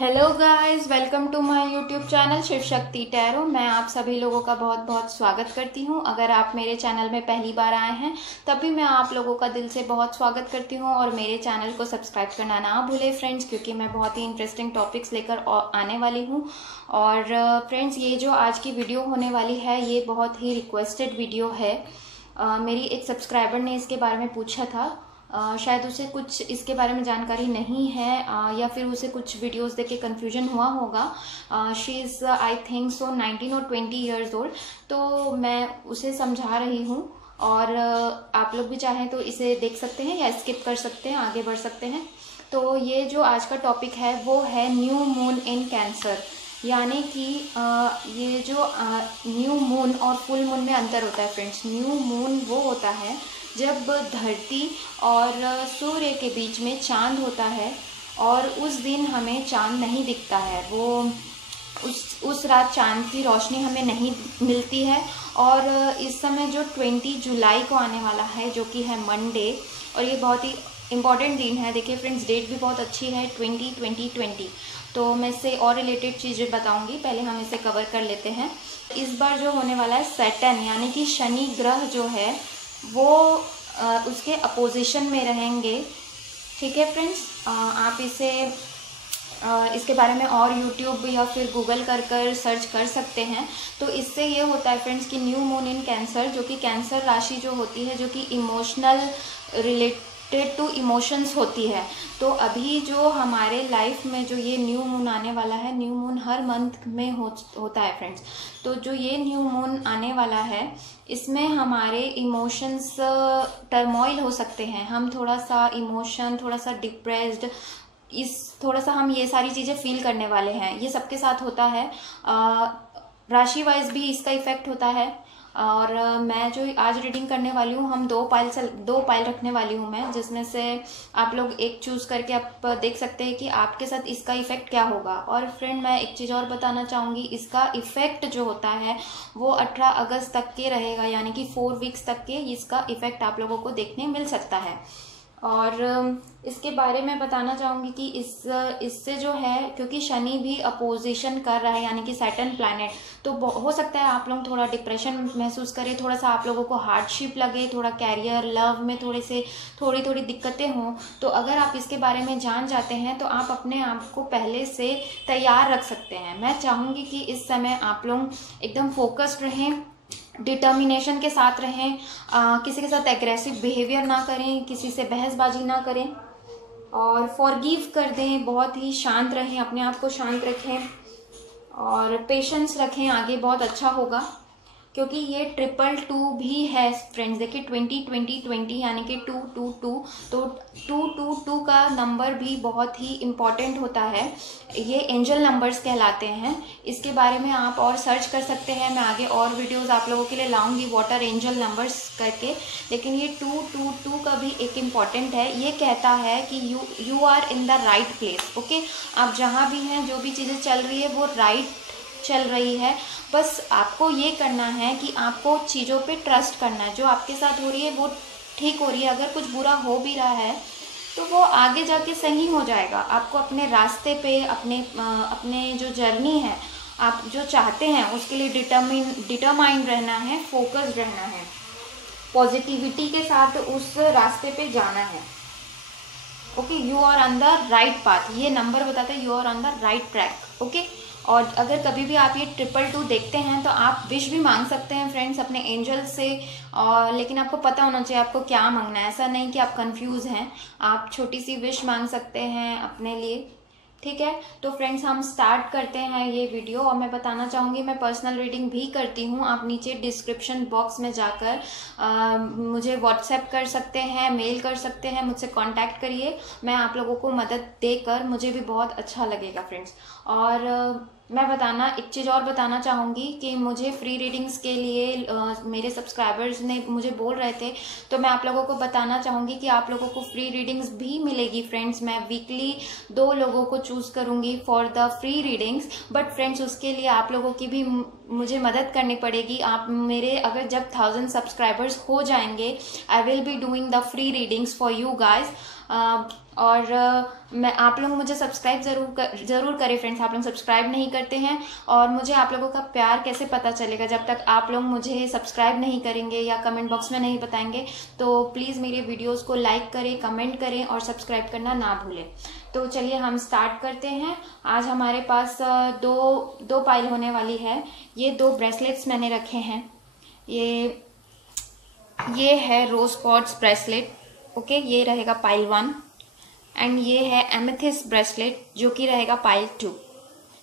Hello guys, welcome to my YouTube channel Shiv Shakti tarot. मैं आप सभी लोगों का बहुत बहुत स्वागत करती हूं। अगर आप मेरे चैनल में पहली बार आए हैं तब भी मैं आप लोगों का दिल से बहुत स्वागत करती हूं और मेरे चैनल को सब्सक्राइब करना ना भूलें फ्रेंड्स, क्योंकि मैं बहुत ही इंटरेस्टिंग टॉपिक्स लेकर आने वाली हूं। और फ्रेंड्स, ये जो आज की वीडियो होने वाली है ये बहुत ही रिक्वेस्टेड वीडियो है। मेरी एक सब्सक्राइबर ने इसके बारे में पूछा था। शायद उसे कुछ इसके बारे में जानकारी नहीं है या फिर उसे कुछ वीडियोस देख के कन्फ्यूजन हुआ होगा। She is I think so 19 और 20 ईयर्स ओल्ड। तो मैं उसे समझा रही हूँ और आप लोग भी चाहें तो इसे देख सकते हैं या स्किप कर सकते हैं, आगे बढ़ सकते हैं। तो ये जो आज का टॉपिक है वो है न्यू मून इन कैंसर, यानी कि ये जो न्यू मून और फुल मून में अंतर होता है फ्रेंड्स। न्यू मून वो होता है जब धरती और सूर्य के बीच में चांद होता है और उस दिन हमें चांद नहीं दिखता है। वो उस रात चांद की रोशनी हमें नहीं मिलती है। और इस समय जो 20 जुलाई को आने वाला है जो कि है मंडे, और ये बहुत ही इम्पॉर्टेंट दिन है। देखिए फ्रेंड्स, डेट भी बहुत अच्छी है 20-20-20। तो मैं इससे और रिलेटेड चीज़ें बताऊंगी, पहले हम इसे कवर कर लेते हैं। इस बार जो होने वाला है सैटर्न यानी कि शनि ग्रह जो है वो उसके अपोजिशन में रहेंगे। ठीक है फ्रेंड्स, आप इसके बारे में और यूट्यूब या फिर गूगल कर सर्च कर सकते हैं। तो इससे ये होता है फ्रेंड्स कि न्यू मून इन कैंसर, जो कि कैंसर राशि जो होती है, जो कि इमोशनल रिलेटेड टू इमोशंस होती है। तो अभी जो हमारे लाइफ में जो ये न्यू मून आने वाला है, न्यू मून हर मंथ में होता है फ्रेंड्स। तो जो ये न्यू मून आने वाला है इसमें हमारे इमोशंस टर्मोइल हो सकते हैं। हम थोड़ा सा इमोशन, थोड़ा सा डिप्रेस्ड, थोड़ा सा हम ये सारी चीज़ें फील करने वाले हैं। ये सबके साथ होता है। राशि वाइज भी इसका इफेक्ट होता है। और मैं जो आज रीडिंग करने वाली हूँ, हम दो पाइल रखने वाली हूँ मैं, जिसमें से आप लोग एक चूज करके आप देख सकते हैं कि आपके साथ इसका इफेक्ट क्या होगा। और फ्रेंड, मैं एक चीज़ और बताना चाहूँगी, इसका इफेक्ट जो होता है वो 18 अगस्त तक के रहेगा, यानी कि 4 वीक्स तक के इसका इफेक्ट आप लोगों को देखने मिल सकता है। और इसके बारे में बताना चाहूँगी कि इससे जो है, क्योंकि शनि भी अपोजिशन कर रहा है यानी कि सैटर्न प्लैनेट, तो हो सकता है आप लोग थोड़ा डिप्रेशन महसूस करें, थोड़ा सा आप लोगों को हार्डशिप लगे, थोड़ा कैरियर लव में थोड़ी दिक्कतें हों। तो अगर आप इसके बारे में जान जाते हैं तो आप अपने आप को पहले से तैयार रख सकते हैं। मैं चाहूँगी कि इस समय आप लोग एकदम फोकस्ड रहें, डिटर्मिनेशन के साथ रहें, किसी के साथ एग्रेसिव बिहेवियर ना करें, किसी से बहसबाजी ना करें और फॉरगिव कर दें। बहुत ही शांत रहें, अपने आप को शांत रखें और पेशेंस रखें, आगे बहुत अच्छा होगा। क्योंकि ये 222 भी है फ्रेंड्स। देखिए 20-20-20 यानी कि 222, तो 222 का नंबर भी बहुत ही इम्पॉर्टेंट होता है। ये एंजल नंबर्स कहलाते हैं। इसके बारे में आप और सर्च कर सकते हैं। मैं आगे और वीडियोस आप लोगों के लिए लाऊंगी वाटर एंजल नंबर्स करके। लेकिन ये 222 का भी एक इम्पॉर्टेंट है। ये कहता है कि you are in the right place. Okay, आप जहाँ भी हैं, जो भी चीज़ें चल रही है वो राइट चल रही है। बस आपको ये करना है कि आपको चीज़ों पे ट्रस्ट करना है। जो आपके साथ हो रही है वो ठीक हो रही है। अगर कुछ बुरा हो भी रहा है तो वो आगे जाके सही हो जाएगा। आपको अपने रास्ते पे, अपने जो जर्नी है, आप जो चाहते हैं उसके लिए डिटरमाइंड रहना है, फोकस्ड रहना है, पॉजिटिविटी के साथ उस रास्ते पे जाना है। Okay, you are on the right path. ये नंबर बताता है you are on the right track. Okay, और अगर कभी भी आप ये 222 देखते हैं तो आप विश भी मांग सकते हैं फ्रेंड्स अपने एंजल से। और लेकिन आपको पता होना चाहिए आपको क्या मांगना है। ऐसा नहीं कि आप कंफ्यूज हैं, आप छोटी सी विश मांग सकते हैं अपने लिए। ठीक है, तो फ्रेंड्स हम स्टार्ट करते हैं ये वीडियो। और मैं बताना चाहूँगी, मैं पर्सनल रीडिंग भी करती हूँ। आप नीचे डिस्क्रिप्शन बॉक्स में जाकर मुझे व्हाट्सएप कर सकते हैं, मेल कर सकते हैं, मुझसे कांटेक्ट करिए। मैं आप लोगों को मदद देकर मुझे भी बहुत अच्छा लगेगा फ्रेंड्स। और मैं एक चीज़ और बताना चाहूँगी कि मुझे फ्री रीडिंग्स के लिए मेरे सब्सक्राइबर्स ने मुझे बोल रहे थे, तो मैं आप लोगों को बताना चाहूँगी कि आप लोगों को फ्री रीडिंग्स भी मिलेगी फ्रेंड्स। मैं वीकली 2 लोगों को चूज़ करूँगी for the free readings. But friends, उसके लिए आप लोगों की भी मुझे मदद करनी पड़ेगी। आप मेरे अगर जब 1000 सब्सक्राइबर्स हो जाएंगे, I will be doing the free readings for you guys. और मैं आप लोग मुझे सब्सक्राइब ज़रूर करें फ्रेंड्स। आप लोग सब्सक्राइब नहीं करते हैं और मुझे आप लोगों का प्यार कैसे पता चलेगा जब तक आप लोग मुझे सब्सक्राइब नहीं करेंगे या कमेंट बॉक्स में नहीं बताएंगे। तो प्लीज़ मेरे वीडियोस को लाइक करें, कमेंट करें और सब्सक्राइब करना ना भूलें। तो चलिए हम स्टार्ट करते हैं। आज हमारे पास दो पाइल होने वाली है। ये 2 ब्रेसलेट्स मैंने रखे हैं। ये है रोज क्वार्ट्ज ब्रेसलेट, ओके, ये रहेगा पाइल 1 एंड ये है एमेथिस्ट ब्रेसलेट जो कि रहेगा पाइल 2।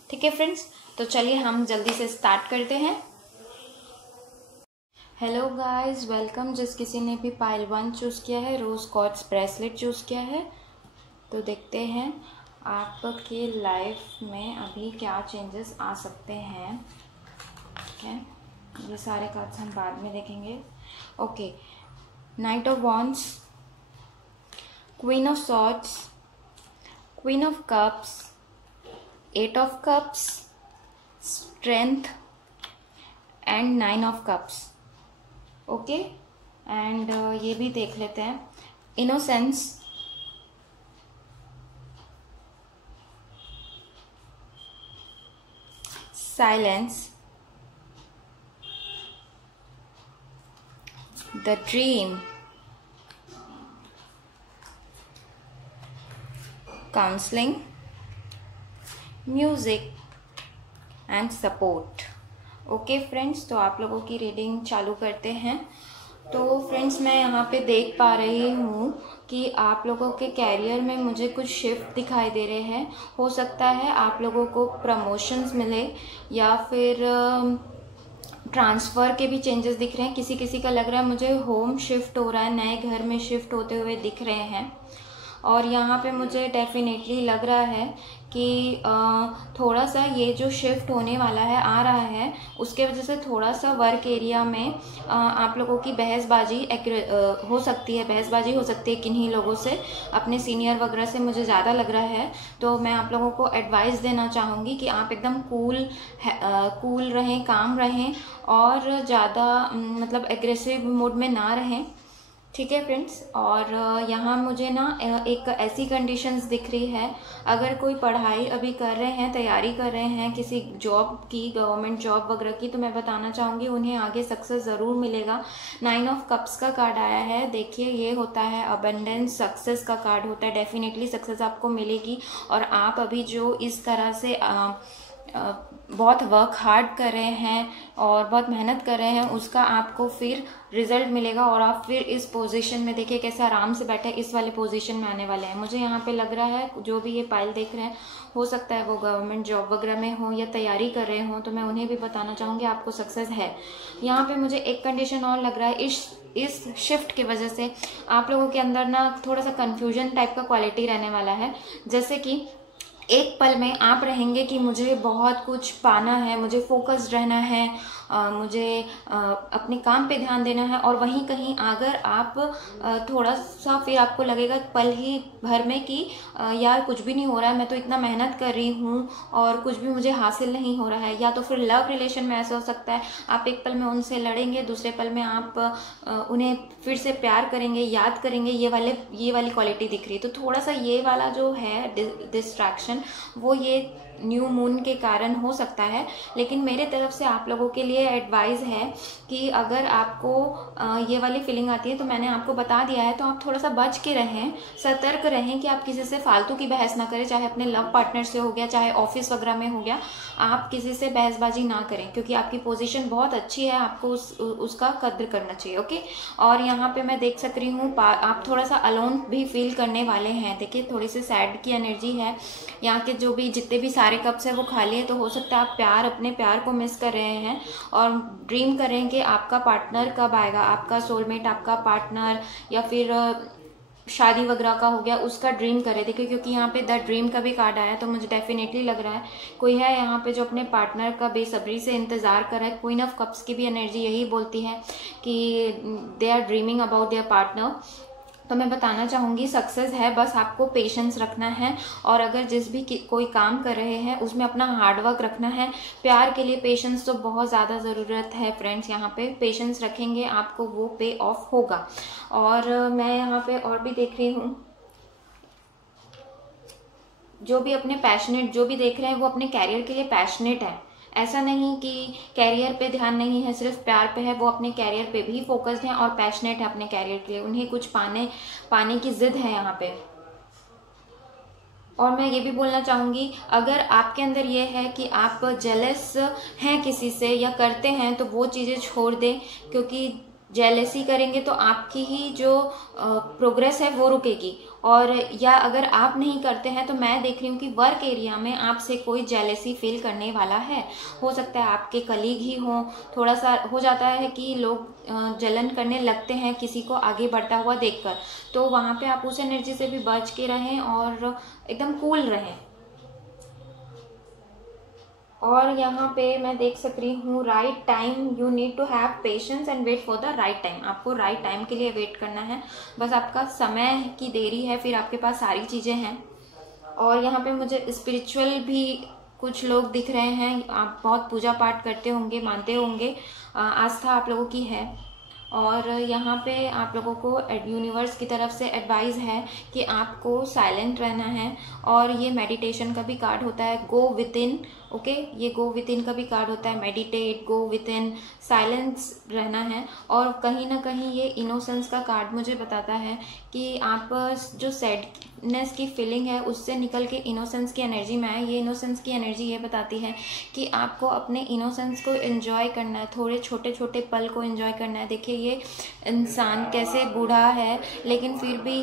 ठीक है फ्रेंड्स, तो चलिए हम जल्दी से स्टार्ट करते हैं। Hello guys, welcome. जिस किसी ने भी पाइल 1 चूज़ किया है, रोज क्वार्ट्ज ब्रेसलेट चूज़ किया है, तो देखते हैं आपके लाइफ में अभी क्या चेंजेस आ सकते हैं। ठीक है, ये सारे कार्ड्स हम बाद में देखेंगे। Okay, night of wands, queen of swords, queen of cups, 8 of cups, strength and 9 of cups. Okay, and ये भी देख लेते हैं, innocence, silence, the dream, counseling, music and support। Okay friends, तो आप लोगों की रीडिंग चालू करते हैं। तो फ्रेंड्स, मैं यहाँ पे देख पा रही हूँ कि आप लोगों के कैरियर में मुझे कुछ शिफ्ट दिखाई दे रहे हैं। हो सकता है आप लोगों को प्रमोशंस मिले या फिर ट्रांसफ़र के भी चेंजेस दिख रहे हैं। किसी किसी का लग रहा है मुझे होम शिफ्ट हो रहा है, नए घर में शिफ्ट होते हुए दिख रहे हैं। और यहाँ पे मुझे डेफिनेटली लग रहा है कि थोड़ा सा ये जो शिफ्ट होने वाला है, आ रहा है, उसके वजह से थोड़ा सा वर्क एरिया में आप लोगों की बहसबाजी हो सकती है। बहसबाजी हो सकती है किन्हीं लोगों से, अपने सीनियर वगैरह से मुझे ज़्यादा लग रहा है। तो मैं आप लोगों को एडवाइस देना चाहूँगी कि आप एकदम कूल रहें, काम रहें और ज़्यादा मतलब एग्रेसिव मूड में ना रहें। ठीक है फ्रेंड्स, और यहाँ मुझे ना एक ऐसी कंडीशंस दिख रही है, अगर कोई पढ़ाई अभी कर रहे हैं, तैयारी कर रहे हैं किसी जॉब की, गवर्नमेंट जॉब वगैरह की, तो मैं बताना चाहूँगी उन्हें आगे सक्सेस ज़रूर मिलेगा। 9 ऑफ कप्स का कार्ड आया है। देखिए, ये होता है अबंडेंस, सक्सेस का कार्ड होता है। डेफिनेटली सक्सेस आपको मिलेगी और आप अभी जो इस तरह से बहुत वर्क हार्ड कर रहे हैं और बहुत मेहनत कर रहे हैं, उसका आपको फिर रिजल्ट मिलेगा और आप फिर इस पोजीशन में, देखिए कैसे आराम से बैठे इस वाले पोजीशन में आने वाले हैं। मुझे यहाँ पे लग रहा है जो भी ये पाइल देख रहे हैं, हो सकता है वो गवर्नमेंट जॉब वगैरह में हो या तैयारी कर रहे हो, तो मैं उन्हें भी बताना चाहूँगी आपको सक्सेस है। यहाँ पे मुझे एक कंडीशन और लग रहा है, इस शिफ्ट की वजह से आप लोगों के अंदर ना थोड़ा सा कन्फ्यूजन टाइप का क्वालिटी रहने वाला है। जैसे कि एक पल में आप रहेंगे कि मुझे बहुत कुछ पाना है, मुझे फोकस्ड रहना है, मुझे अपने काम पे ध्यान देना है, और वहीं कहीं अगर आप थोड़ा सा फिर आपको लगेगा पल ही भर में कि यार कुछ भी नहीं हो रहा है, मैं तो इतना मेहनत कर रही हूँ और कुछ भी मुझे हासिल नहीं हो रहा है। या तो फिर लव रिलेशन में ऐसा हो सकता है, आप एक पल में उनसे लड़ेंगे, दूसरे पल में आप उन्हें फिर से प्यार करेंगे, याद करेंगे। ये वाली क्वालिटी दिख रही है। तो थोड़ा सा ये वाला जो है डिस्ट्रैक्शन, वो ये न्यू मून के कारण हो सकता है। लेकिन मेरे तरफ से आप लोगों के लिए एडवाइस है कि अगर आपको ये वाली फीलिंग आती है, तो मैंने आपको बता दिया है, तो आप थोड़ा सा बच के रहें, सतर्क रहें कि आप किसी से फालतू की बहस ना करें, चाहे अपने लव पार्टनर से हो गया, चाहे ऑफिस वगैरह में हो गया, आप किसी से बहसबाजी ना करें, क्योंकि आपकी पोजीशन बहुत अच्छी है, आपको उसका कद्र करना चाहिए। ओके, और यहाँ पे मैं देख सक रही हूँ आप थोड़ा सा अलोन भी फील करने वाले हैं। देखिए, थोड़ी सी सैड की एनर्जी है। यहाँ के जो भी जितने भी सारे कप्स है वो खाली है, तो हो सकता है आप अपने प्यार को मिस कर रहे हैं और ड्रीम कर रहे हैं कि आपका पार्टनर कब आएगा, आपका सोलमेट, आपका पार्टनर, या फिर शादी वगैरह का हो गया, उसका ड्रीम कर रहे थे। क्योंकि यहाँ पे द ड्रीम का भी कार्ड आया, तो मुझे डेफिनेटली लग रहा है कोई है यहाँ पे जो अपने पार्टनर का बेसब्री से इंतजार कर रहा है। क्वीन ऑफ कप्स की भी एनर्जी यही बोलती है कि they are dreaming about their partner. तो मैं बताना चाहूँगी सक्सेस है, बस आपको पेशेंस रखना है। और अगर जिस भी कोई काम कर रहे हैं उसमें अपना हार्डवर्क रखना है। प्यार के लिए पेशेंस तो बहुत ज़्यादा ज़रूरत है फ्रेंड्स। यहाँ पे पेशेंस रखेंगे आपको वो पे ऑफ होगा। और मैं यहाँ पे और भी देख रही हूँ, जो भी अपने पैशनेट, जो भी देख रहे हैं वो अपने कैरियर के लिए पैशनेट है। ऐसा नहीं कि कैरियर पे ध्यान नहीं है, सिर्फ प्यार पे है, वो अपने कैरियर पे भी फोकस्ड हैं और पैशनेट है अपने कैरियर के लिए। उन्हें कुछ पाने की जिद है यहाँ पे। और मैं ये भी बोलना चाहूँगी, अगर आपके अंदर ये है कि आप जेलस हैं किसी से या करते हैं, तो वो चीज़ें छोड़ दें, क्योंकि जेलसी करेंगे तो आपकी ही जो प्रोग्रेस है वो रुकेगी। और या अगर आप नहीं करते हैं तो मैं देख रही हूँ कि वर्क एरिया में आपसे कोई जेलसी फील करने वाला है। हो सकता है आपके कलीग ही हों। थोड़ा सा हो जाता है कि लोग जलन करने लगते हैं किसी को आगे बढ़ता हुआ देखकर, तो वहाँ पे आप उस एनर्जी से भी बच के रहें और एकदम कूल रहें। और यहाँ पे मैं देख सक रही हूँ right time, you need to have patience and wait for the right time. आपको राइट टाइम के लिए वेट करना है, बस आपका समय की देरी है, फिर आपके पास सारी चीज़ें हैं। और यहाँ पे मुझे स्पिरिचुअल भी कुछ लोग दिख रहे हैं। आप बहुत पूजा पाठ करते होंगे, मानते होंगे, आस्था आप लोगों की है। और यहाँ पे आप लोगों को यूनिवर्स की तरफ से एडवाइस है कि आपको साइलेंट रहना है। और ये मेडिटेशन का भी कार्ड होता है, गो विद इन। ओके, ये गो विद इन का भी कार्ड होता है, meditate, go with in, silence रहना है। और कहीं ना कहीं ये इनोसेंस का कार्ड मुझे बताता है कि आप जो सैडनेस की फीलिंग है उससे निकल के इनोसेंस की एनर्जी में आए। ये इनोसेंस की एनर्जी ये बताती है कि आपको अपने इनोसेंस को एंजॉय करना है, थोड़े छोटे छोटे पल को एंजॉय करना है। देखिए ये इंसान कैसे बूढ़ा है लेकिन फिर भी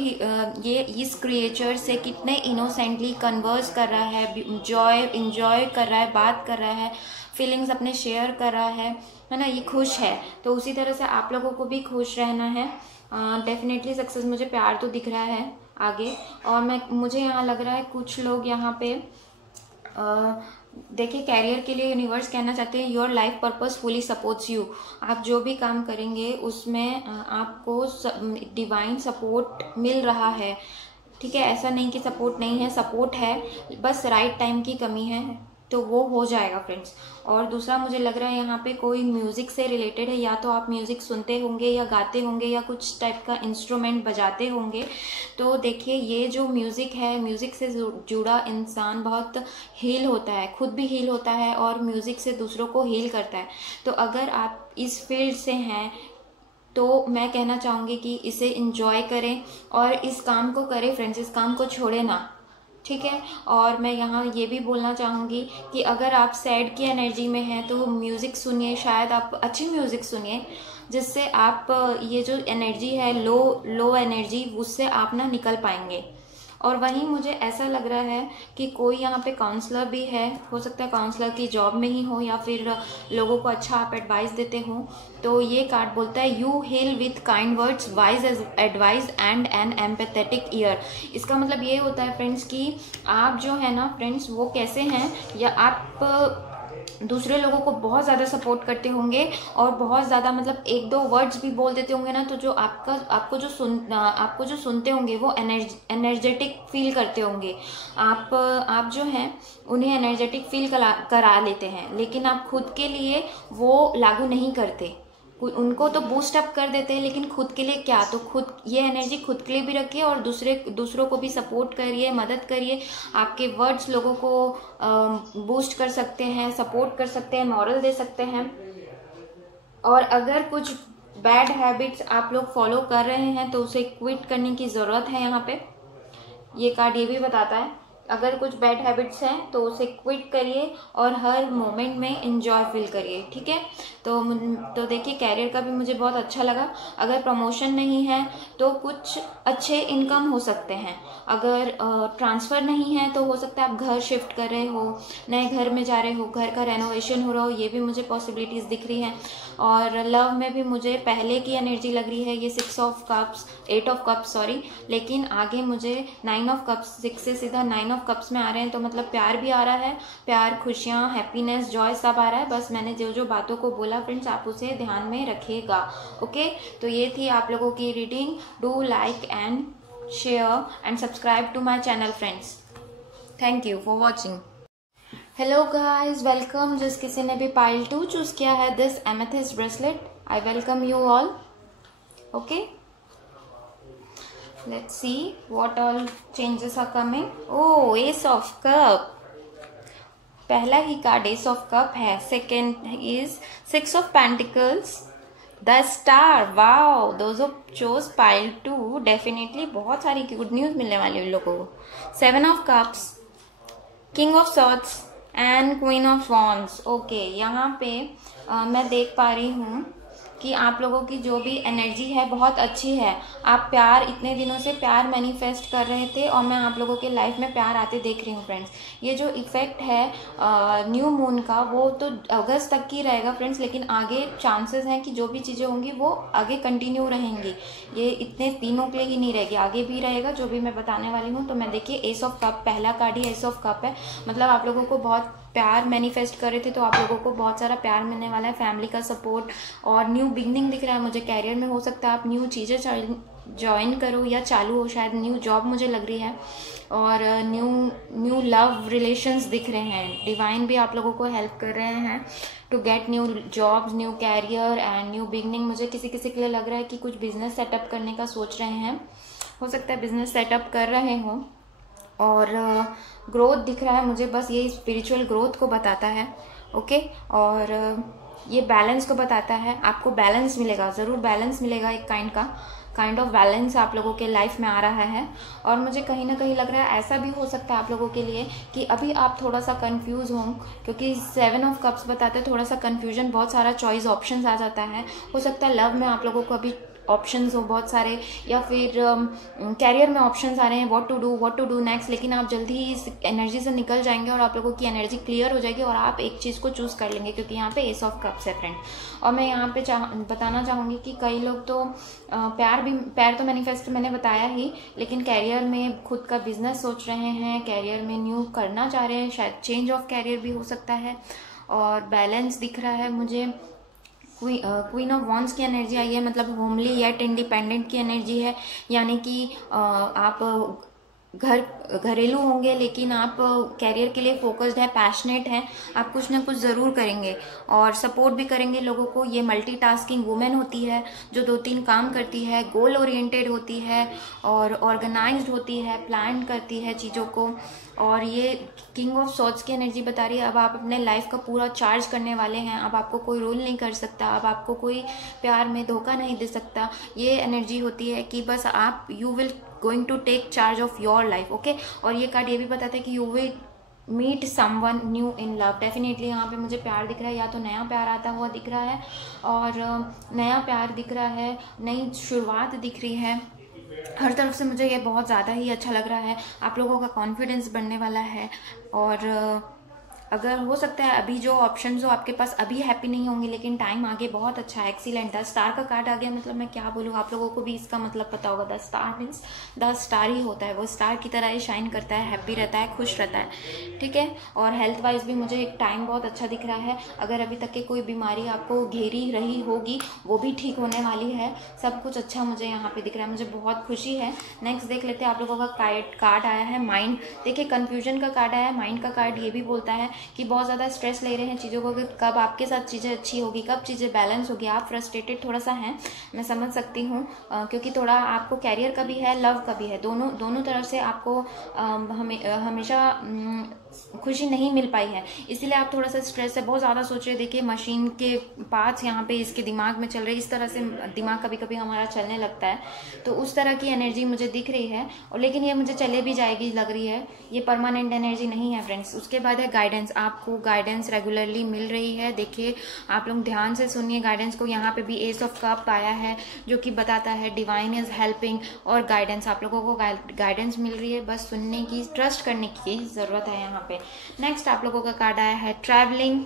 ये इस क्रिएचर से कितने इनोसेंटली कन्वर्स कर रहा है, इंजॉय कर रहा है, बात कर रहा है, फीलिंग्स अपने शेयर कर रहा है ना, ये खुश है। तो उसी तरह से आप लोगों को भी खुश रहना है। डेफिनेटली सक्सेस, मुझे प्यार तो दिख रहा है आगे। और मुझे यहाँ लग रहा है कुछ लोग यहाँ पे देखिए कैरियर के लिए यूनिवर्स कहना चाहते हैं your life purpose fully supports you. आप जो भी काम करेंगे उसमें आपको डिवाइन सपोर्ट मिल रहा है। ठीक है, ऐसा नहीं कि सपोर्ट नहीं है, सपोर्ट है, बस राइट टाइम की कमी है, तो वो हो जाएगा फ्रेंड्स। और दूसरा मुझे लग रहा है यहाँ पे कोई म्यूज़िक से रिलेटेड है, या तो आप म्यूज़िक सुनते होंगे या गाते होंगे या कुछ टाइप का इंस्ट्रूमेंट बजाते होंगे। तो देखिए ये जो म्यूज़िक है, म्यूज़िक से जुड़ा इंसान बहुत हील होता है, खुद भी हील होता है और म्यूज़िक से दूसरों को हील करता है। तो अगर आप इस फील्ड से हैं तो मैं कहना चाहूँगी कि इसे एंजॉय करें और इस काम को करें फ्रेंड्स, इस काम को छोड़े ना। ठीक है, और मैं यहाँ ये भी बोलना चाहूँगी कि अगर आप सैड की एनर्जी में हैं तो म्यूज़िक सुनिए, शायद आप अच्छी म्यूज़िक सुनिए जिससे आप ये जो एनर्जी है लो एनर्जी, उससे आप ना निकल पाएंगे। और वहीं मुझे ऐसा लग रहा है कि कोई यहाँ पे काउंसलर भी है, हो सकता है काउंसलर की जॉब में ही हो या फिर लोगों को अच्छा आप एडवाइस देते हो। तो ये कार्ड बोलता है you heal with kind words, wise advice and an empathetic ear. इसका मतलब ये होता है फ्रेंड्स कि आप जो है ना फ्रेंड्स वो कैसे हैं, या आप दूसरे लोगों को बहुत ज़्यादा सपोर्ट करते होंगे और बहुत ज़्यादा मतलब एक दो वर्ड्स भी बोल देते होंगे ना, तो जो आपको जो सुनते होंगे वो एनर्जेटिक फील करते होंगे। आप जो हैं उन्हें एनर्जेटिक फील करा लेते हैं, लेकिन आप खुद के लिए वो लागू नहीं करते। उनको तो बूस्ट अप कर देते हैं, लेकिन खुद के लिए क्या, तो खुद ये एनर्जी खुद के लिए भी रखिए और दूसरों को भी सपोर्ट करिए, मदद करिए। आपके वर्ड्स लोगों को बूस्ट कर सकते हैं, सपोर्ट कर सकते हैं, मॉरल दे सकते हैं। और अगर कुछ बैड हैबिट्स आप लोग फॉलो कर रहे हैं तो उसे क्विट करने की ज़रूरत है। यहाँ पे ये कार्ड ये भी बताता है अगर कुछ बैड हैबिट्स हैं तो उसे क्विट करिए और हर मोमेंट में एंजॉय फील करिए। ठीक है, तो देखिए कैरियर का भी मुझे बहुत अच्छा लगा। अगर प्रमोशन नहीं है तो कुछ अच्छे इनकम हो सकते हैं। अगर ट्रांसफ़र नहीं है तो हो सकता है आप घर शिफ्ट कर रहे हो, नए घर में जा रहे हो, घर का रेनोवेशन हो रहा हो, ये भी मुझे पॉसिबिलिटीज़ दिख रही हैं। और लव में भी मुझे पहले की एनर्जी लग रही है, ये 8 ऑफ कप्स सॉरी, लेकिन आगे मुझे 9 ऑफ कप्स, 6 से सीधा 9 ऑफ कप्स में आ रहे हैं। तो मतलब प्यार भी आ रहा है, प्यार, खुशियाँ, हैप्पीनेस, जॉय सब आ रहा है। बस मैंने जो बातों को बोला फ्रेंड्स आप उसे ध्यान में रखिएगा। ओके, तो ये थी आप लोगों की reading. Do like and share and subscribe to my channel friends. Thank you for watching. Hello guys, welcome. जिस किसी ने भी पाइल 2 चूज किया है this amethyst bracelet, I welcome you all. Okay, Let's see what all changes are coming. Oh, Ace of Cup. पहला ही card S of cup है. Second is 6 of pentacles, the star. Wow, those of chose pile 2. Definitely बहुत सारी good news मिलने वाली है उन लोगों को. 7 of cups, king of swords and queen of wands. Okay, यहाँ पे मैं देख पा रही हूँ कि आप लोगों की जो भी एनर्जी है बहुत अच्छी है. आप प्यार, इतने दिनों से प्यार मैनिफेस्ट कर रहे थे और मैं आप लोगों के लाइफ में प्यार आते देख रही हूँ फ्रेंड्स. ये जो इफेक्ट है न्यू मून का वो तो अगस्त तक की रहेगा फ्रेंड्स, लेकिन आगे चांसेस हैं कि जो भी चीज़ें होंगी वो आगे कंटिन्यू रहेंगी. ये इतने दिनों के लिए ही नहीं रहेगी, आगे भी रहेगा जो भी मैं बताने वाली हूँ. तो मैं देखिए एस ऑफ कप, पहला card he S of cup है. मतलब आप लोगों को बहुत प्यार मैनिफेस्ट कर रहे थे तो आप लोगों को बहुत सारा प्यार मिलने वाला है. फैमिली का सपोर्ट और न्यू बिगनिंग दिख रहा है मुझे. कैरियर में हो सकता है आप न्यू चीज़ें ज्वाइन करो या चालू हो, शायद न्यू जॉब मुझे लग रही है. और न्यू लव रिलेशंस दिख रहे हैं. डिवाइन भी आप लोगों को हेल्प कर रहे हैं to get new jobs, new career and new beginning. मुझे किसी किसी के लिए लग रहा है कि कुछ बिजनेस सेटअप करने का सोच रहे हैं. हो सकता है बिजनेस सेटअप कर रहे हों. और ग्रोथ दिख रहा है मुझे, बस ये स्पिरिचुअल ग्रोथ को बताता है. ओके, और ये बैलेंस को बताता है. आपको बैलेंस मिलेगा, ज़रूर बैलेंस मिलेगा. एक काइंड ऑफ बैलेंस आप लोगों के लाइफ में आ रहा है. और मुझे कहीं ना कहीं लग रहा है ऐसा भी हो सकता है आप लोगों के लिए कि अभी आप थोड़ा सा कंफ्यूज हों, क्योंकि 7 ऑफ कप्स बताते हैं थोड़ा सा कंफ्यूजन, बहुत सारा चॉइस ऑप्शंस आ जाता है. हो सकता है लव में आप लोगों को अभी ऑप्शंस हो बहुत सारे, या फिर कैरियर में ऑप्शंस आ रहे हैं व्हाट टू डू नेक्स्ट. लेकिन आप जल्दी ही इस एनर्जी से निकल जाएंगे और आप लोगों की एनर्जी क्लियर हो जाएगी और आप एक चीज़ को चूज़ कर लेंगे, क्योंकि यहाँ पे एस ऑफ कप्स है फ्रेंड. और मैं यहाँ पे बताना चाहूँगी कि कई लोग तो प्यार तो मैनिफेस्ट मैंने बताया ही, लेकिन कैरियर में खुद का बिजनेस सोच रहे हैं, कैरियर में न्यू करना चाह रहे हैं, शायद चेंज ऑफ कैरियर भी हो सकता है. और बैलेंस दिख रहा है मुझे. क्वीन ऑफ वॉन्ड्स की एनर्जी आई है, मतलब होमली येट इंडिपेंडेंट की एनर्जी है. यानी कि आप घरेलू होंगे लेकिन आप कैरियर के लिए फोकस्ड है, पैशनेट हैं. आप कुछ ना कुछ ज़रूर करेंगे और सपोर्ट भी करेंगे लोगों को. ये मल्टीटास्किंग वुमेन होती है जो 2-3 काम करती है, गोल ओरिएंटेड होती है और ऑर्गेनाइज्ड होती है, प्लान करती है चीज़ों को. और ये किंग ऑफ सॉर्ड्स की एनर्जी बता रही है अब आप अपने लाइफ का पूरा चार्ज करने वाले हैं. अब आपको कोई रूल नहीं कर सकता, अब आपको कोई प्यार में धोखा नहीं दे सकता. ये एनर्जी होती है कि बस आप you will going to take charge of your life. Okay, और ये कार्ड ये भी बताता है कि you will meet someone new in love. Definitely यहाँ पे मुझे प्यार दिख रहा है, या तो नया प्यार आता हुआ दिख रहा है, और नया प्यार दिख रहा है, नई शुरुआत दिख रही है. हर तरफ से मुझे ये बहुत ज़्यादा ही अच्छा लग रहा है. आप लोगों का कॉन्फिडेंस बढ़ने वाला है. और अगर हो सकता है अभी जो ऑप्शंस हो आपके पास अभी हैप्पी नहीं होंगे, लेकिन टाइम आगे बहुत अच्छा है. एक्सीलेंट. 10 स्टार का कार्ड आ गया, मतलब मैं क्या बोलूँ, आप लोगों को भी इसका मतलब पता होगा. 10 स्टार मीन्स 10 स्टार ही होता है, वो स्टार की तरह ही शाइन करता है, हैप्पी रहता है, खुश रहता है. ठीक है. और हेल्थ वाइज भी मुझे एक टाइम बहुत अच्छा दिख रहा है. अगर अभी तक की कोई बीमारी आपको घेरी रही होगी वो भी ठीक होने वाली है. सब कुछ अच्छा मुझे यहाँ पे दिख रहा है, मुझे बहुत खुशी है. नेक्स्ट देख लेते हैं आप लोगों का कार्ड आया है माइंड. देखिए कंफ्यूजन का कार्ड आया है. माइंड का कार्ड ये भी बोलता है कि बहुत ज़्यादा स्ट्रेस ले रहे हैं चीज़ों को, कि कब आपके साथ चीज़ें अच्छी होगी, कब चीज़ें बैलेंस होगी. आप फ्रस्ट्रेटेड थोड़ा सा हैं, मैं समझ सकती हूँ, क्योंकि थोड़ा आपको कैरियर का भी है, लव का भी है. दोनों तरफ से आपको हमेशा खुशी नहीं मिल पाई है, इसीलिए आप थोड़ा सा स्ट्रेस है, बहुत ज़्यादा सोच रहे. देखिए मशीन के पार्ट्स यहाँ पे इसके दिमाग में चल रहे, इस तरह से दिमाग कभी कभी हमारा चलने लगता है, तो उस तरह की एनर्जी मुझे दिख रही है. और लेकिन ये मुझे चले भी जाएगी लग रही है, ये परमानेंट एनर्जी नहीं है फ्रेंड्स. उसके बाद है गाइडेंस. आपको गाइडेंस रेगुलरली मिल रही है. देखिए आप लोग ध्यान से सुनिए गाइडेंस को. यहाँ पे भी एस ऑफ कप आया है जो कि बताता है डिवाइन इज हेल्पिंग और गाइडेंस. आप लोगों को गाइडेंस मिल रही है, बस सुनने की, ट्रस्ट करने की ज़रूरत है यहाँ पे. नेक्स्ट आप लोगों का कार्ड आया है ट्रैवलिंग.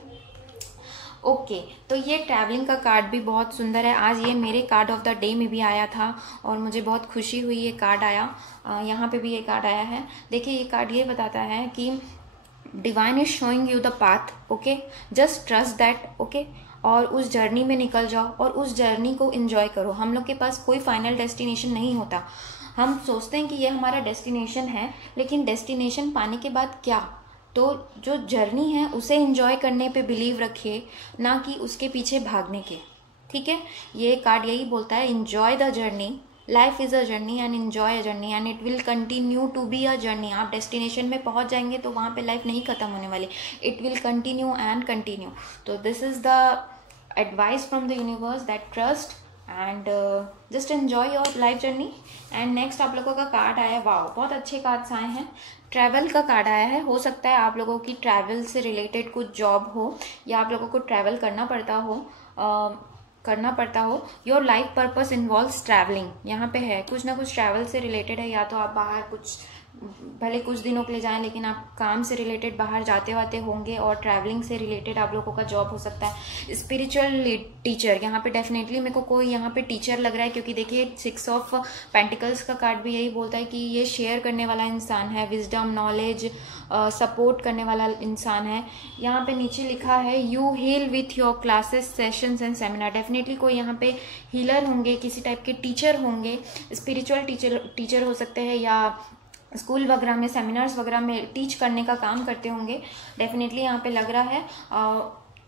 ओके, तो ये ट्रैवलिंग का कार्ड भी बहुत सुंदर है. आज ये मेरे कार्ड ऑफ द डे में भी आया था और मुझे बहुत खुशी हुई ये कार्ड आया. यहाँ पे भी ये कार्ड आया है. देखिए ये कार्ड ये बताता है कि divine is showing you the path. Okay, just trust that. Okay, और उस जर्नी में निकल जाओ और उस जर्नी को एंजॉय करो. हम लोग के पास कोई फाइनल डेस्टिनेशन नहीं होता. हम सोचते हैं कि ये हमारा डेस्टिनेशन है, लेकिन डेस्टिनेशन पाने के बाद क्या, तो जो जर्नी है उसे एंजॉय करने पे बिलीव रखिए, ना कि उसके पीछे भागने के. ठीक है, ये कार्ड यही बोलता है, enjoy the journey life is a journey and enjoy a journey and it will continue to be a journey. आप डेस्टिनेशन में पहुंच जाएंगे तो वहाँ पे लाइफ नहीं ख़त्म होने वाली, it will continue and continue. तो this is the advice from the universe that trust and just enjoy your life journey. And next आप लोगों का कार्ड आया है, वाह बहुत अच्छे कार्ड्स आए हैं। ट्रैवल का कार्ड आया है, हो सकता है आप लोगों की ट्रैवल से रिलेटेड कुछ जॉब हो या आप लोगों को ट्रैवल करना पड़ता हो। Your life purpose involves travelling, यहाँ पे है कुछ ना कुछ ट्रैवल से रिलेटेड है, या तो आप बाहर कुछ भले कुछ दिनों के लिए जाएं लेकिन आप काम से रिलेटेड बाहर जाते वाते होंगे, और ट्रैवलिंग से रिलेटेड आप लोगों का जॉब हो सकता है। स्पिरिचुअल टीचर, यहाँ पे डेफिनेटली मेरे को कोई यहाँ पे टीचर लग रहा है, क्योंकि देखिए 6 ऑफ पेंटिकल्स का कार्ड भी यही बोलता है कि ये शेयर करने वाला इंसान है, विजडम नॉलेज सपोर्ट करने वाला इंसान है। यहाँ पे नीचे लिखा है you heal with your classes sessions and seminar, definitely कोई यहाँ पे हीलर होंगे, किसी टाइप के टीचर होंगे, स्पिरिचुअल टीचर हो सकते हैं, या स्कूल वगैरह में सेमिनार्स वगैरह में टीच करने का काम करते होंगे, डेफिनेटली यहाँ पे लग रहा है।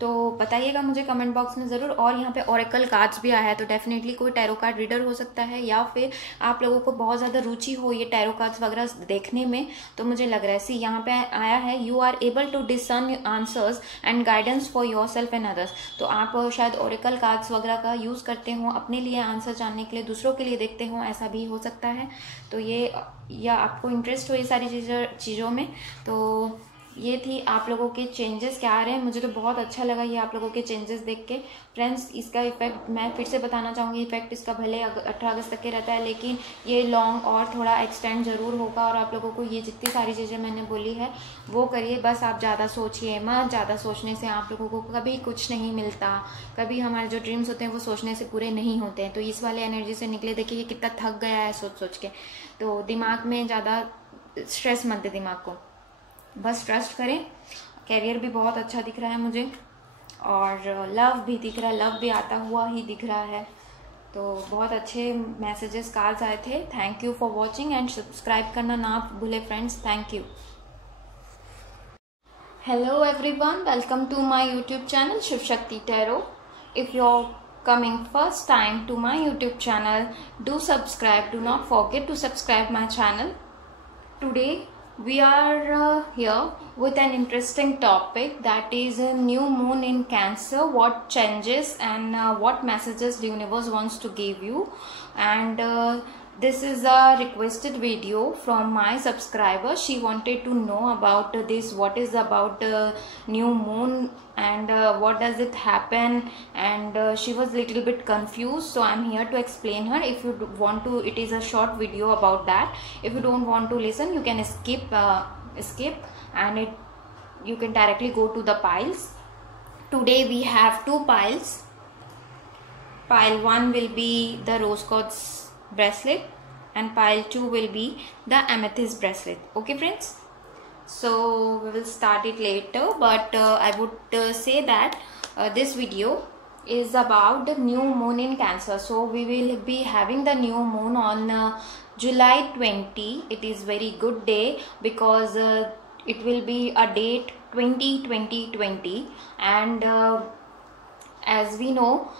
तो बताइएगा मुझे कमेंट बॉक्स में ज़रूर। और यहाँ पे ओरेकल कार्ड्स भी आया है, तो डेफिनेटली कोई टैरो कार्ड रीडर हो सकता है, या फिर आप लोगों को बहुत ज़्यादा रुचि हो ये टैरो कार्ड्स वगैरह देखने में, तो मुझे लग रहा है सी यहाँ पे आया है you are able to discern answers and guidance for yourself and others. तो आप शायद ओरेकल कार्ड्स वगैरह का यूज़ करते हो अपने लिए आंसर जानने के लिए, दूसरों के लिए देखते हो, ऐसा भी हो सकता है। तो ये, या आपको इंटरेस्ट हो ये सारी चीज़ों में, तो ये थी आप लोगों के चेंजेस क्या आ रहे हैं। मुझे तो बहुत अच्छा लगा ये आप लोगों के चेंजेस देख के फ्रेंड्स। इसका इफेक्ट मैं फिर से बताना चाहूँगी, इफेक्ट इसका भले 18 अगस्त तक के रहता है, लेकिन ये लॉन्ग और थोड़ा एक्सटेंड ज़रूर होगा। और आप लोगों को ये जितनी सारी चीज़ें मैंने बोली है वो करिए, बस आप ज़्यादा सोचिए मत। ज़्यादा सोचने से आप लोगों को कभी कुछ नहीं मिलता, कभी हमारे जो ड्रीम्स होते हैं वो सोचने से पूरे नहीं होते हैं। तो इस वाले एनर्जी से निकले, देखिए ये कितना थक गया है सोच सोच के। तो दिमाग में ज़्यादा स्ट्रेस मत दे दिमाग को, बस ट्रस्ट करें। कैरियर भी बहुत अच्छा दिख रहा है मुझे, और लव भी दिख रहा है, लव भी आता हुआ ही दिख रहा है। तो बहुत अच्छे मैसेजेस कार्ड्स आए थे। Thank you for watching and subscribe करना ना भूले friends, thank you. Hello everyone, welcome to my YouTube channel Shiv Shakti tarot. If you are coming first time to my YouTube channel, do subscribe, do not forget to subscribe my channel. Today we are here with an interesting topic, that is a new moon in Cancer, what changes and what messages the universe wants to give you. And this is a requested video from my subscriber. She wanted to know about this, what is about new moon and what does it happen, and she was little bit confused, so I'm here to explain her. If you want to, it is a short video about that. If you don't want to listen, you can skip and you can directly go to the piles. Today we have 2 piles. Pile 1 will be the rose quartz bracelet and pile 2 will be the amethyst bracelet. Okay friends, so we will start it later, but I would say that this video is about the new moon in Cancer. So we will be having the new moon on July 20. It is very good day because it will be a date 20-20-20, and as we know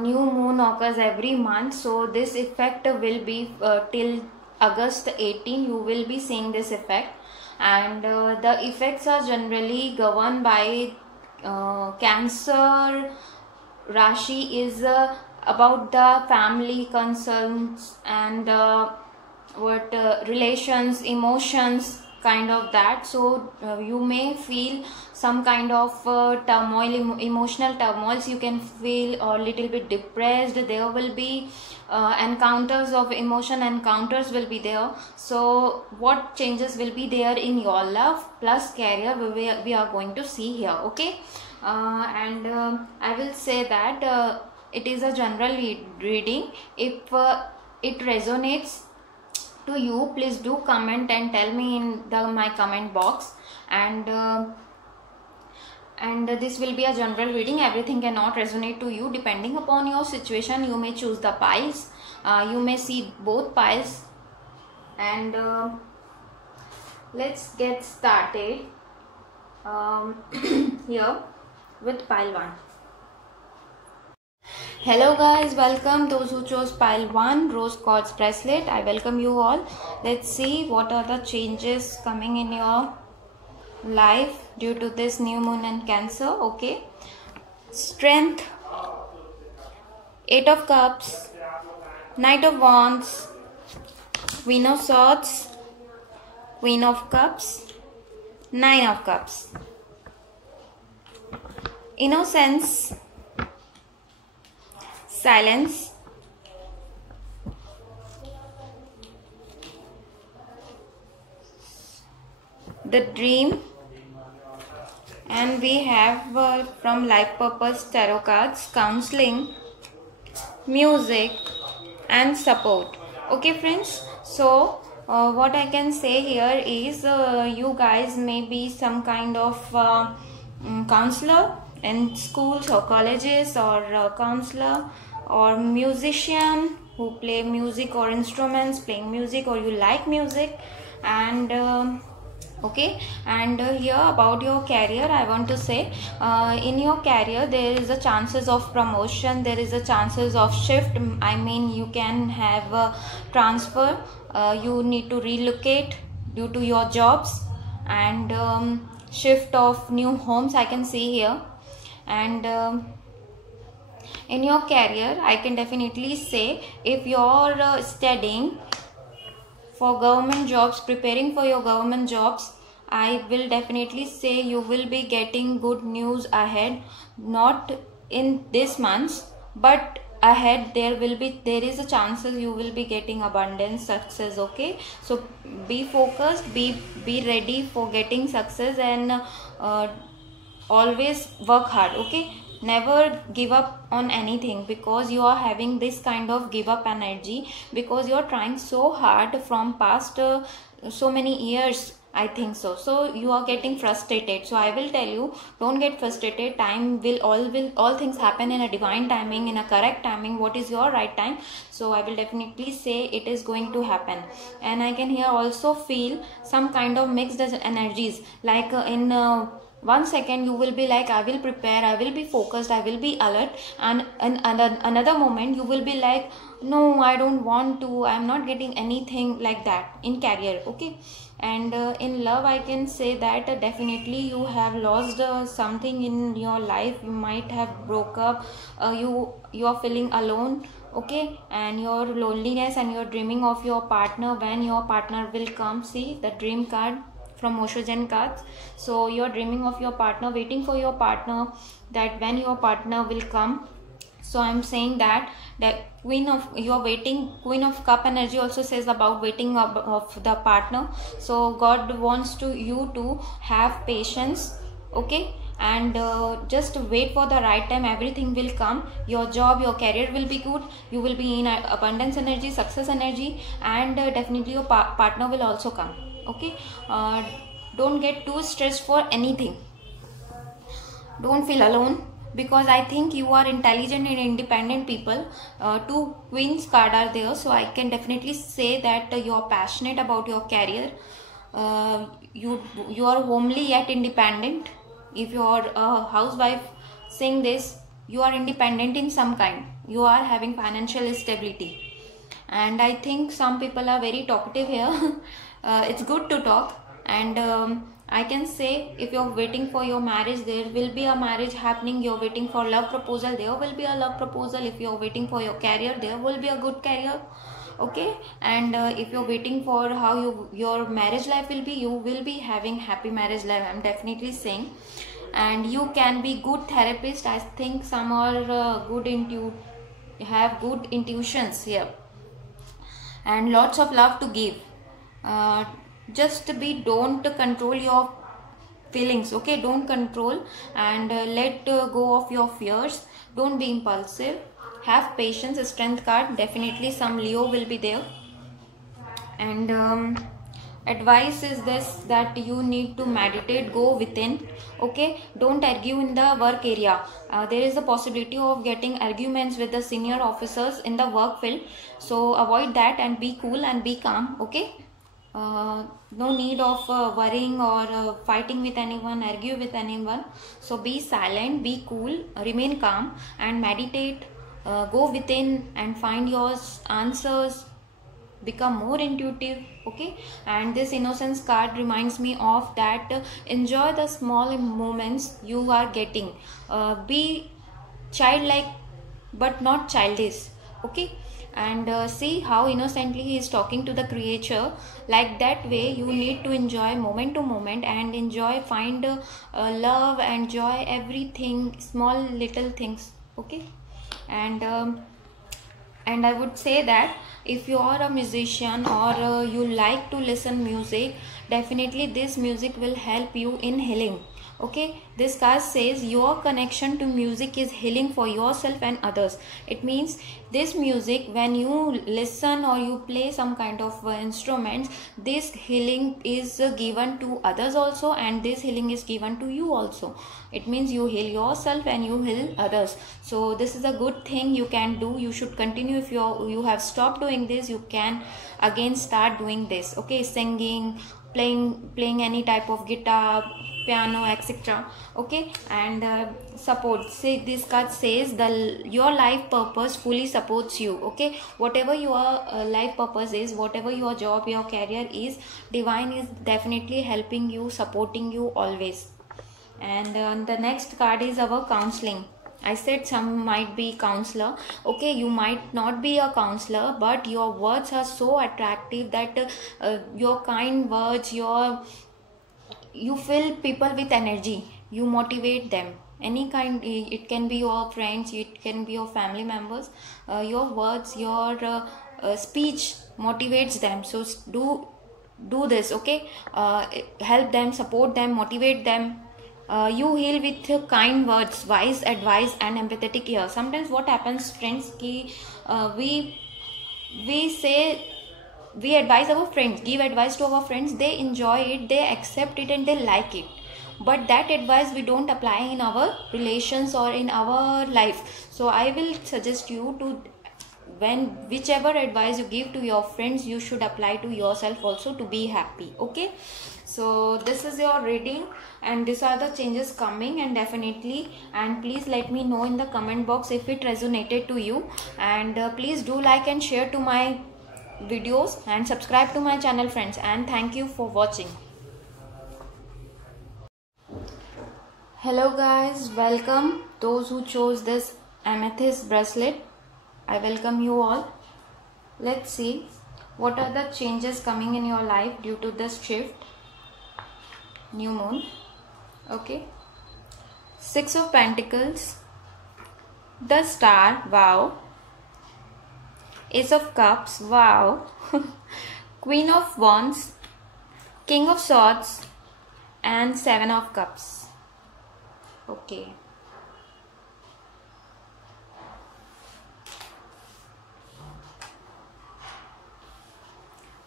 new moon occurs every month, so this effect will be till August 18 you will be seeing this effect. And the effects are generally governed by Cancer Rashi is about the family concerns and what relations, emotions, kind of that. So you may feel some kind of turmoil, emotional turmoils. You can feel a little bit depressed. There will be encounters of emotion, encounters will be there. So what changes will be there in your love plus career, we are going to see here. Okay, and I will say that it is a general reading. If it resonates to you, please do comment and tell me in my comment box. And this will be a general reading. Everything cannot resonate to you. Depending upon your situation, you may choose the piles. You may see both piles. And let's get started here with pile 1. Hello guys, welcome those who chose pile 1 rose quartz bracelet. I welcome you all. Let's see what are the changes coming in your life due to this new moon and Cancer. Okay, Strength, 8 of Cups, Knight of Wands, Queen of Swords, Queen of Cups, 9 of Cups. Innocence, Silence, the Dream, and we have from Life Purpose Tarot cards, Counseling, Music and Support. Okay friends, so what I can say here is you guys may be some kind of counselor in schools or colleges, or counselor or musician who play music or instruments, playing music, or you like music. And okay, and here about your career I want to say, in your career there is a chances of promotion, there is a chances of shift. I mean, you can have a transfer, you need to relocate due to your jobs, and shift of new homes I can see here. And in your career I can definitely say, if you're studying for government jobs, preparing for your government jobs, I will definitely say you will be getting good news ahead. Not in this month, but ahead there is a chances you will be getting abundance success. Okay, so be focused, be ready for getting success, and always work hard. Okay, never give up on anything, because you are having this kind of give up energy, because you are trying so hard from past so many years, I think so. So you are getting frustrated. So I will tell you, don't get frustrated. Time will all things happen in a divine timing, in a correct timing. What is your right time? So I will definitely say it is going to happen. And I can here also feel some kind of mixed energies, like in 1 second you will be like, I will prepare, I will be focused, I will be alert, and another moment you will be like, no, I don't want to, I am not getting anything, like that in career. Okay, and in love I can say that definitely you have lost something in your life. You might have broke up, you are feeling alone. Okay, and your loneliness, and you're dreaming of your partner, when your partner will come. See the dream card from Osho Zen cards. So you're dreaming of your partner, waiting for your partner, that when your partner will come. So I'm saying that Queen of Cup energy also says about waiting of the partner. So God wants you to have patience. Okay, and just wait for the right time, everything will come. Your job, your career will be good, you will be in abundance energy, success energy, and definitely your partner will also come. Okay, don't get too stressed for anything, don't feel alone, because I think you are intelligent and independent people. 2 queens card are there, so I can definitely say that you are passionate about your career. You are homely yet independent. If you are a housewife saying this, you are independent in some kind, you are having financial stability. And I think some people are very talkative here. It's good to talk. And I can say, if you're waiting for your marriage, there will be a marriage happening. You're waiting for love proposal, there will be a love proposal. If you're waiting for your career, there will be a good career. Okay, and if you're waiting for how your marriage life will be, you will be having happy marriage life, I'm definitely saying. And you can be good therapist. I think some are have good intuitions here, and lots of love to give. Don't control your feelings. Okay, don't control, and let go of your fears. Don't be impulsive, have patience. Strength card, definitely some Leo will be there. And advice is this, that you need to meditate, go within. Okay, don't argue in the work area. There is a possibility of getting arguments with the senior officers in the work field, so avoid that and be cool and be calm. Okay, no need of worrying or fighting with anyone, argue with anyone. So be silent, be cool, remain calm, and meditate. go within and find your answers, become more intuitive. Okay, and this innocence card reminds me of that enjoy the small moments you are getting. Be childlike but not childish. Okay, and see how innocently he is talking to the creature. Like that way you need to enjoy moment to moment and enjoy, find love and joy, everything, small little things. Okay, and I would say that if you are a musician or you like to listen music, definitely this music will help you in healing. Okay, this card says your connection to music is healing for yourself and others. It means this music, when you listen or you play some kind of instruments, this healing is given to others also, and this healing is given to you also. It means you heal yourself and you heal others. So this is a good thing you can do. You should continue. If you have stopped doing this, you can again start doing this. Okay, singing, playing any type of guitar, piano, etc. Okay, and support. Say this card says your life purpose fully supports you. Okay, whatever your life purpose is, whatever your job, your career is, divine is definitely helping you, supporting you always. And the next card is our counseling. I said some might be counselor. Okay, you might not be a counselor, but your words are so attractive that your kind words, you fill people with energy. You motivate them. Any kind, it can be your friends, it can be your family members. Your words, your speech motivates them. So do this. Okay, help them, support them, motivate them. You heal with kind words, wise advice and empathetic ear. Sometimes what happens, friends, ki we say, we advise our friends, give advice to our friends, they enjoy it, they accept it and they like it, but that advice we don't apply in our relations or in our life. So I will suggest you to, whichever advice you give to your friends, you should apply to yourself also to be happy. Okay, so this is your reading and these are the changes coming, and definitely, and please let me know in the comment box if it resonated to you, and please do like and share to my videos and subscribe to my channel, friends, and thank you for watching. Hello guys, welcome those who chose this amethyst bracelet. I welcome you all. Let's see what are the changes coming in your life due to this shift, new moon. Okay, 6 of Pentacles, the Star, wow, Ace of Cups, wow, Queen of Wands, King of Swords and 7 of Cups. Okay,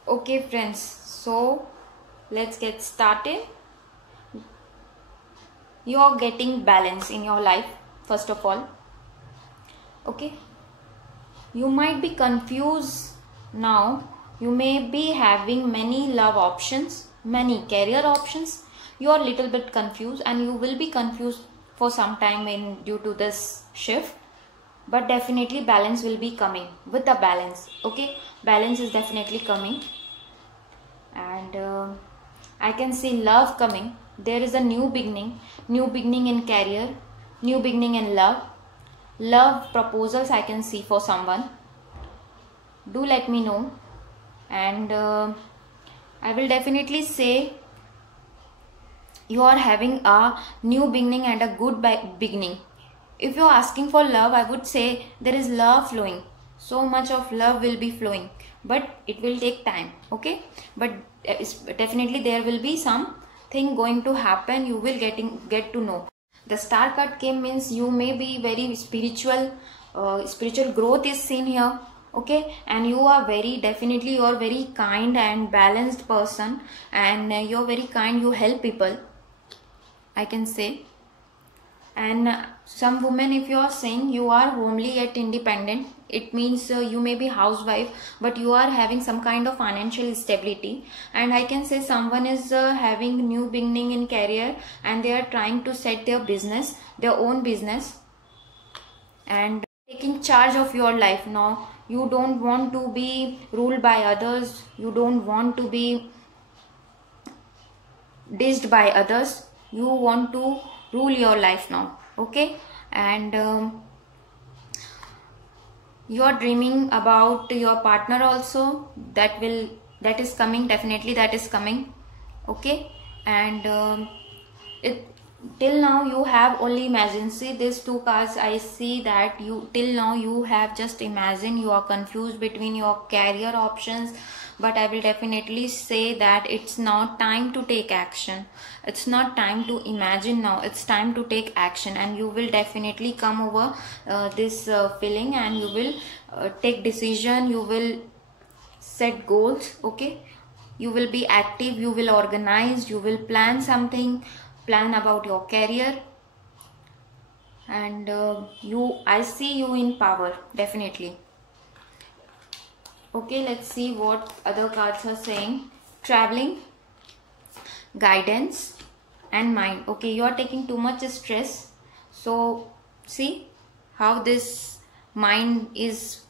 okay friends, so let's get started. You are getting balance in your life first of all. Okay, you might be confused now. You may be having many love options, many career options. You are a little bit confused and you will be confused for some time due to this shift, but definitely balance will be coming with the balance. Okay, balance is definitely coming, and I can see love coming. There is a new beginning in career, new beginning in love proposals I can see for someone. Do let me know, and I will definitely say you are having a new beginning and a good beginning. If you are asking for love, I would say there is love flowing. So much of love will be flowing, but it will take time. Okay, but definitely there will be something going to happen. You will get to know. The Star card came, means you may be very spiritual. Spiritual growth is seen here. Okay, and you are definitely you are very kind and balanced person, and you are very kind. You help people, I can say. And some women, if you are saying you are homely yet independent, it means you may be housewife but you are having some kind of financial stability. And I can say someone is having new beginning in career and they are trying to set their business, their own business, and taking charge of your life now. You don't want to be ruled by others. You don't want to be dissed by others. You want to rule your life now. Okay, and you are dreaming about your partner also. That is coming, definitely that is coming. Okay, and it till now you have only imagined. See these two cards, I see that you till now you have just imagined. You are confused between your career options, but I will definitely say that it's now time to take action. It's not time to imagine now, it's time to take action, and you will definitely come over this feeling, and you will take decision, you will set goals. Okay, you will be active, you will organize, you will plan something, plan about your career, and I see you in power, definitely. Okay, let's see what other cards are saying. Traveling, guidance, and mind. Okay, you are taking too much stress. So see how this mind is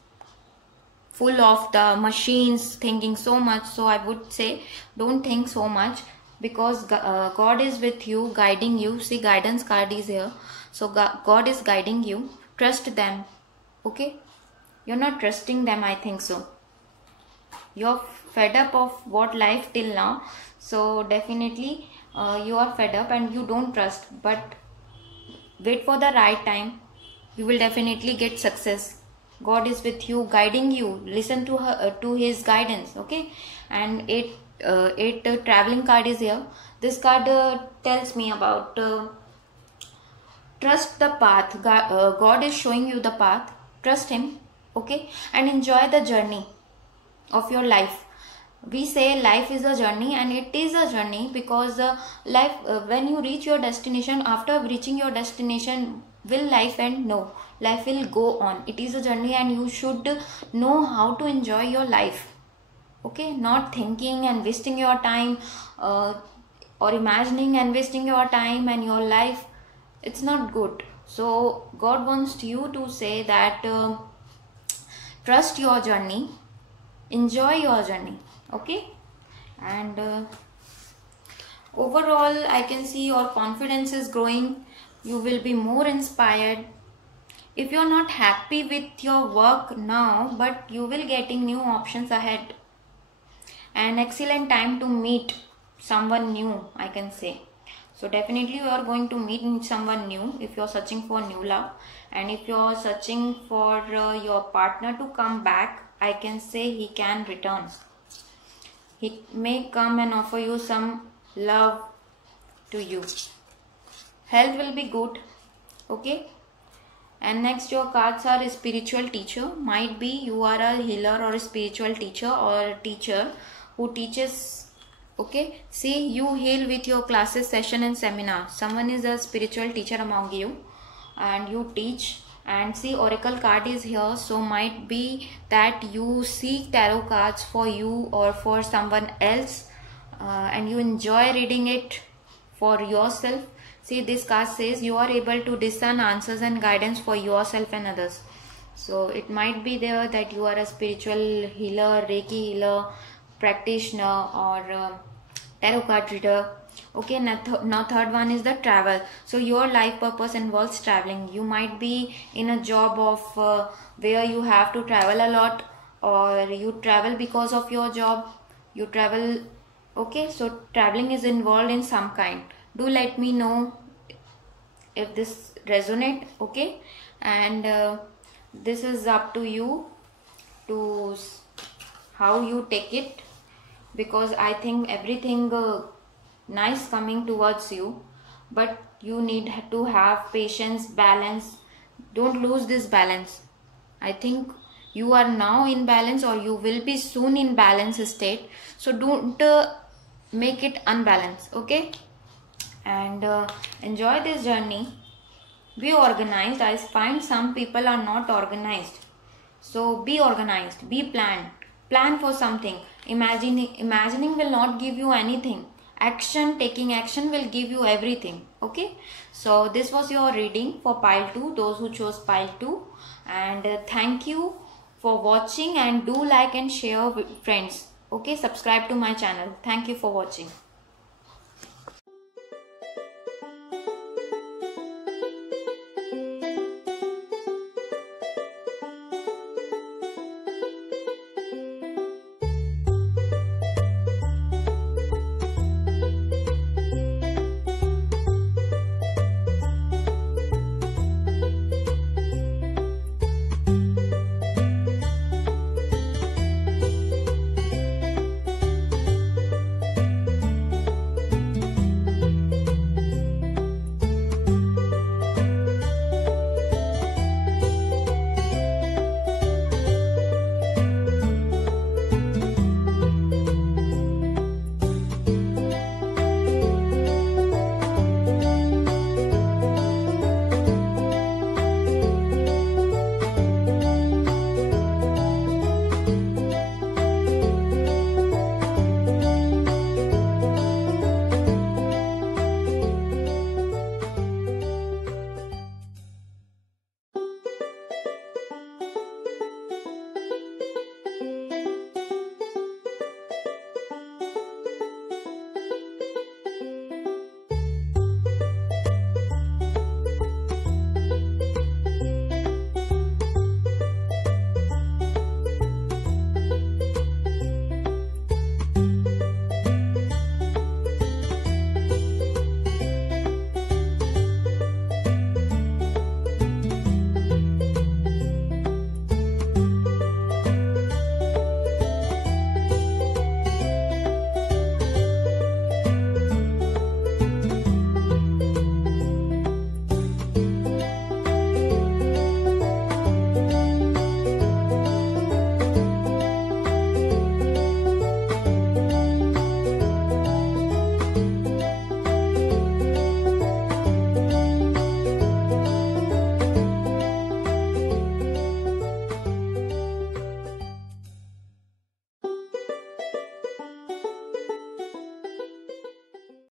full of the machines, thinking so much. So I would say don't think so much, because God is with you, guiding you. See, guidance card is here. So God is guiding you. Trust them. Okay, you're not trusting them, I think so. You're fed up of what life till now. So definitely you are fed up and you don't trust, but wait for the right time. You will definitely get success. God is with you, guiding you. Listen to her, to his guidance. Okay, and eight traveling card is here. This card tells me about trust the path. God is showing you the path. Trust him. Okay, and enjoy the journey of your life. We say life is a journey, and it is a journey, because life when you reach your destination, after reaching your destination, will life end? No, life will go on. It is a journey, and you should know how to enjoy your life. Okay, not thinking and wasting your time, or imagining and wasting your time and your life. It's not good. So God wants you to say that trust your journey, enjoy your journey. Okay, and overall I can see your confidence is growing. You will be more inspired. If you're not happy with your work now, but you will getting new options ahead. An excellent time to meet someone new, I can say. So definitely you are going to meet someone new if you're searching for new love, and if you're searching for your partner to come back, I can say he can return. He may come and offer you some love to you. Health will be good. Okay, and next your cards are a spiritual teacher. Might be you are a healer or a spiritual teacher, or a teacher who teaches. Okay, see, you heal with your classes, session and seminar. Someone is a spiritual teacher among you and you teach. And see, oracle card is here. So might be that you seek tarot cards for you or for someone else, and you enjoy reading it for yourself. See, this card says you are able to discern answers and guidance for yourself and others. So it might be there that you are a spiritual healer, Reiki healer, practitioner, or tarot card reader. Okay, now third one is the travel. So your life purpose involves traveling. You might be in a job of where you have to travel a lot, or you travel because of your job. You travel. Okay, so traveling is involved in some kind. Do let me know if this resonate. Okay, and this is up to you to how you take it, because I think everything nice coming towards you, but you need to have patience, balance. Don't lose this balance. I think you are now in balance, or you will be soon in balance state. So don't make it unbalanced. Okay, and enjoy this journey. Be organized. I find some people are not organized. So be organized, be planned, plan for something. Imagining will not give you anything. Taking action will give you everything. Okay, so this was your reading for pile 2, those who chose pile 2. and thank you for watching, and do like and share with friends. Okay, subscribe to my channel. Thank you for watching.